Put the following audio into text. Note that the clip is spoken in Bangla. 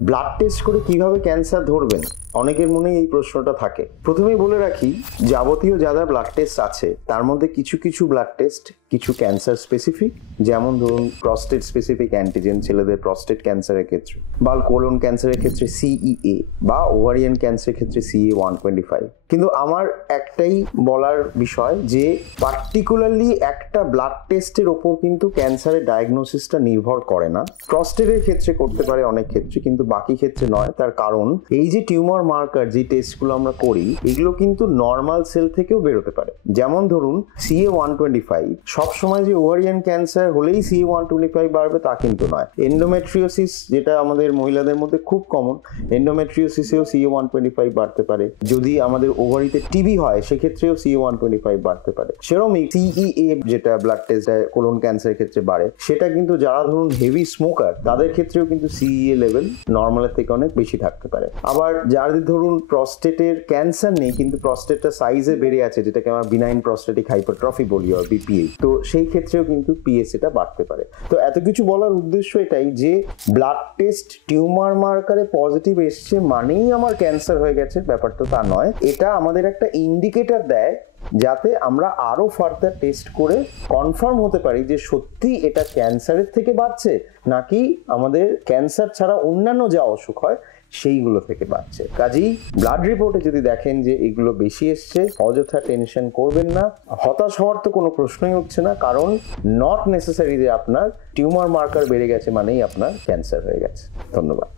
ব্লাড টেস্ট করে কিভাবে ক্যান্সার ধরবেন, অনেকের মনে এই প্রশ্নটা থাকে। প্রথমেই বলে রাখি, যাবতীয় যা যা ব্লাড টেস্ট আছে তার মধ্যে কিছু কিছু ব্লাড টেস্ট কিছু ক্যান্সার স্পেসিফিক, যেমন ধরুন প্রস্টেট স্পেসিফিক অ্যান্টিজেন ছেলেদের প্রস্টেট ক্যান্সারের ক্ষেত্রে, বা কোলন ক্যান্সারের ক্ষেত্রে CEA, বা ওভারিয়ান ক্যান্সারের ক্ষেত্রে CA-125। কিন্তু আমার একটাই বলার বিষয় যে পার্টিকুলারলি একটা ব্লাড টেস্টের ওপর কিন্তু ক্যান্সারের ডায়াগনোসিসটা নির্ভর করে না। প্রস্টেটের ক্ষেত্রে করতে পারে অনেক ক্ষেত্রে, কিন্তু বাকি ক্ষেত্রে নয়। তার কারণ এই যে টিউমার মার্কার যে টেস্টগুলো আমরা করি, এগুলো কিন্তু নর্মাল সেল থেকেও বেরোতে পারে। যেমন ধরুন CA-125, সবসময় যে ওভারিয়ান ক্যান্সার হলেই CA-125 বাড়বে তা কিন্তু নয়। এন্ডোমেট্রিওসিস, যেটা আমাদের মহিলাদের মধ্যে খুব কমন, এন্ডোমেট্রিওসিসেও CA-125 বাড়তে পারে। যদি আমাদের ওভারিতে টিবি হয় সেক্ষেত্রেও CA-125 বাড়তে পারে। সেরকমই CEA, যেটা ব্লাড টেস্ট কোলন ক্যান্সারের ক্ষেত্রে বাড়ে, সেটা কিন্তু যারা ধরুন হেভি স্মোকার তাদের ক্ষেত্রেও কিন্তু CEA লেভেল নর্মালের থেকে অনেক বেশি থাকতে পারে। আবার যাদের ধরুন প্রস্টেটের ক্যান্সার নেই কিন্তু প্রস্টেটটা সাইজে বেড়ে আছে, যেটাকে আমরা বিনাইন প্রস্টেটিক হাইপারট্রফি বলি, আর BPH, তো সেই ক্ষেত্রেও কিন্তু PSA বাড়তে পারে। তো এত কিছু বলার উদ্দেশ্য এটাই যে ব্লাড টেস্ট টিউমার মার্কারে পজিটিভ এসছে মানেই আমার ক্যান্সার হয়ে গেছে, ব্যাপারটা তা নয়। এটা আমাদের একটা ইন্ডিকেটর দেয় যাতে আমরা আরো ফার্দার টেস্ট করে কনফার্ম হতে পারি যে সত্যি এটা ক্যান্সারের থেকে বাড়ছে নাকি আমাদের ক্যান্সার ছাড়া অন্যান্য যা অসুখ হয় সেইগুলো থেকে বাড়ছে। কাজেই ব্লাড রিপোর্টে যদি দেখেন যে এগুলো বেশি এসছে, অযথা টেনশন করবেন না, হতাশ হওয়ার তো কোনো প্রশ্নই উঠছে না, কারণ নট নেসেসারি যে আপনার টিউমার মার্কার বেড়ে গেছে মানেই আপনার ক্যান্সার হয়ে গেছে। ধন্যবাদ।